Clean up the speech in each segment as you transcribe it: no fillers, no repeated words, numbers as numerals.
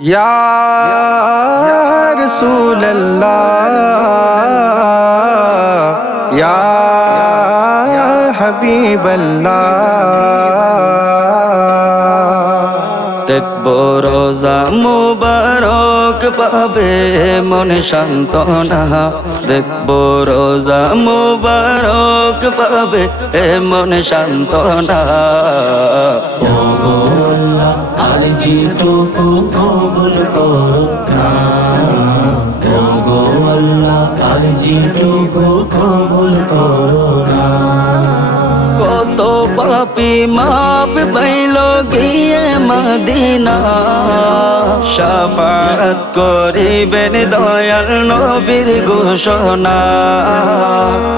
ইয়া রাসূলুল্লাহ ইয়া হাবিবাল্লাহ দেখবো রোজা মুবারক পাবে মন সান্তনা দেখবো রোজা মুবারক পাবে মন সান্তনা ওগো আল্লাহ আরজিটুকু কবুল করো না ওগো আল্লাহ আরজিটুকু কবুল করো না কত পাপী মাফ পাইল গিয়ে মদিনা শাফাআত করিবেন দয়াল নবীর ঘোষণা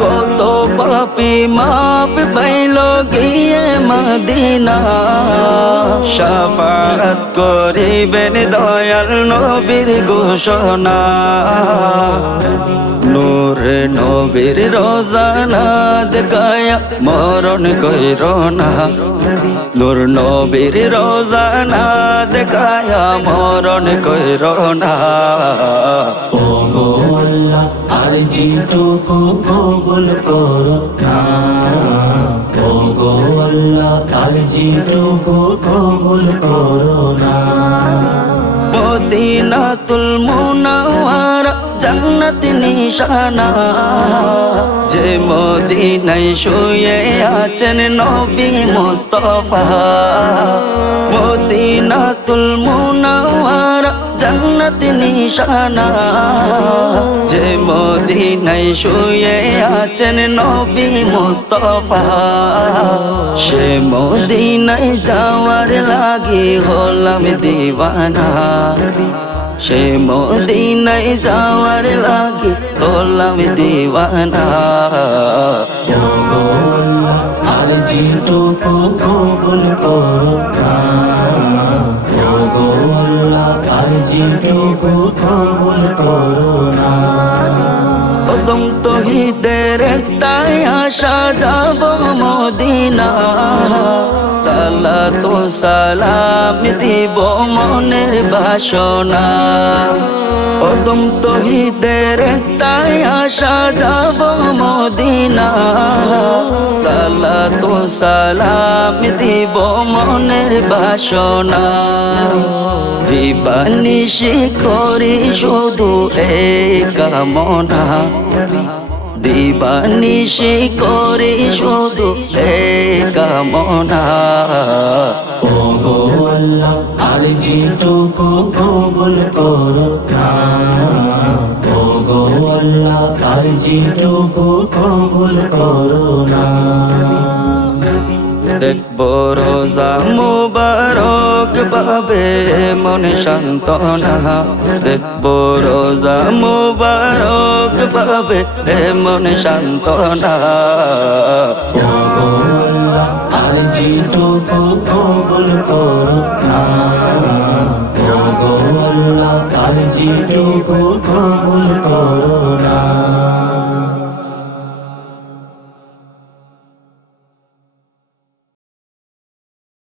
কত পাপী মাফ পাইল গিয়ে মদিনা শাফাআত করিবেন দয়াল নবীর ঘোষণা নূর নবীর রোজানা দেখায়া মরণ কইর না নূর নবীর রোজানা দেখায়া মরণ কইর না ওগো আল্লাহ আরজিটুকু কবুল করো না ওগো আল্লাহ আরজিটুকু কবুল করো না মদিনাতুল মুনাওয়ারা জান্নাত নিশানা যে মদিনায় শুয়ে আছেন নবী মুস্তাফা মদিনাতুল মুনাওয়ারা জান্নাত নিশানা যে মদিনায় শুয়ে আছেন নবী মুস্তাফা সে মদিনায় যাওয়ার লাগি হলাম দিওয়ানা সে মদিনায় যাওয়ার লাগি হলাম দিওয়ানা ওগো আল্লাহ আরজিটুকু কবুল করো না ওগো আল্লাহ আরজিটুকু কবুল করো না কদম তহিদের একটাই আশা যাব মদিনা সালাত ও সালাম দিব মনের বাসনা কদম তহিদের একটাই আশা যাব মদিনা সালাত ও সালাম দিব মনের বাসনা দিবানিশি করি শুধু এই কামনা দিবানিশি করি শুধু এই কামনা ওগো আল্লাহ আরজিটুকু কবুল করো না ওগো আল্লাহ আরজিটুকু কবুল করো না দেখবো রোজা মুবারক পাবে মন সান্তনা দেখবো রোজা মুবারক পাবে মন সান্তনা ওগো আল্লাহ আরজিটুকু কবুল করো না ওগো আল্লাহ আরজিটুকু কবুল